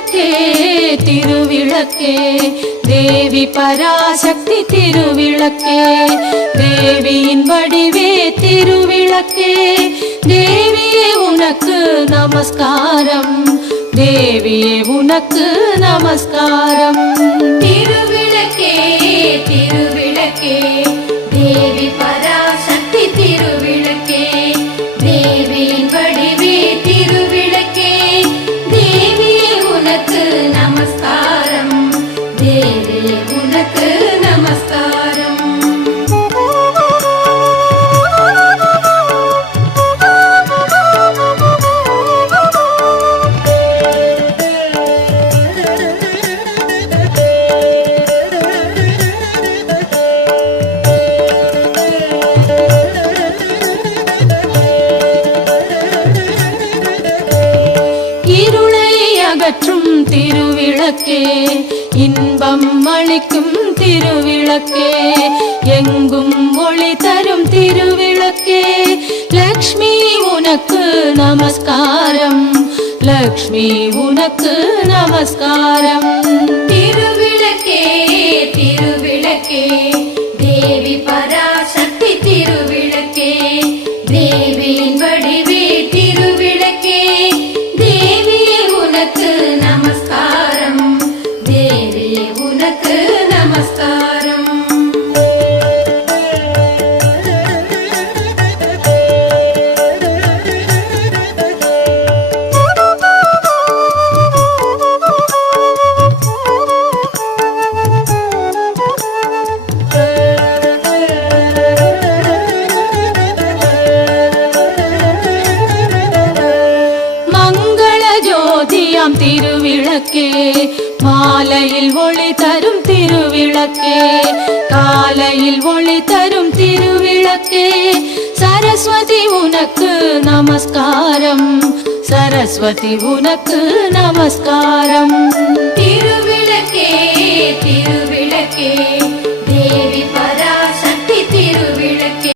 திருவிளக்கே திருவிளக்கே தேவி பராசக்தி திருவிளக்கே தேவியின் வடிவே திருவிளக்கே தேவியே உனக்கு நமஸ்காரம் தேவியே உனக்கு நமஸ்காரம் திருவிளக்கே திருவிளக்கே தேவி பராசக்தி திருவிளக்கே தேவியின் வடிவே திருவிளக்கே தேவியே உனக்கு நமஸ்காரம் தேவியே உனக்கு நமஸ்காரம் அகற்றும் திருவிளக்கே இன்பம் அளிக்கும் திருவிளக்கே எங்கும் ஒளி தரும் திருவிளக்கே லக்ஷ்மி உனக்கு நமஸ்காரம் லக்ஷ்மி உனக்கு நமஸ்காரம் திருவிளக்கே திருவிளக்கே தேவி பராசக்தி திருவிளக்கே தேவியின் வடிவே திருவிளக்கே தேவியே உனக்கு நமஸ்காரம் தேவியே உனக்கு நமஸ்காரம் திருவிளக்கே மாலையில் ஒளி தரும் திருவிளக்கே காலையில் ஒளி தரும் திருவிளக்கே சரஸ்வதி உனக்கு நமஸ்காரம் சரஸ்வதி உனக்கு நமஸ்காரம் திருவிளக்கே திரு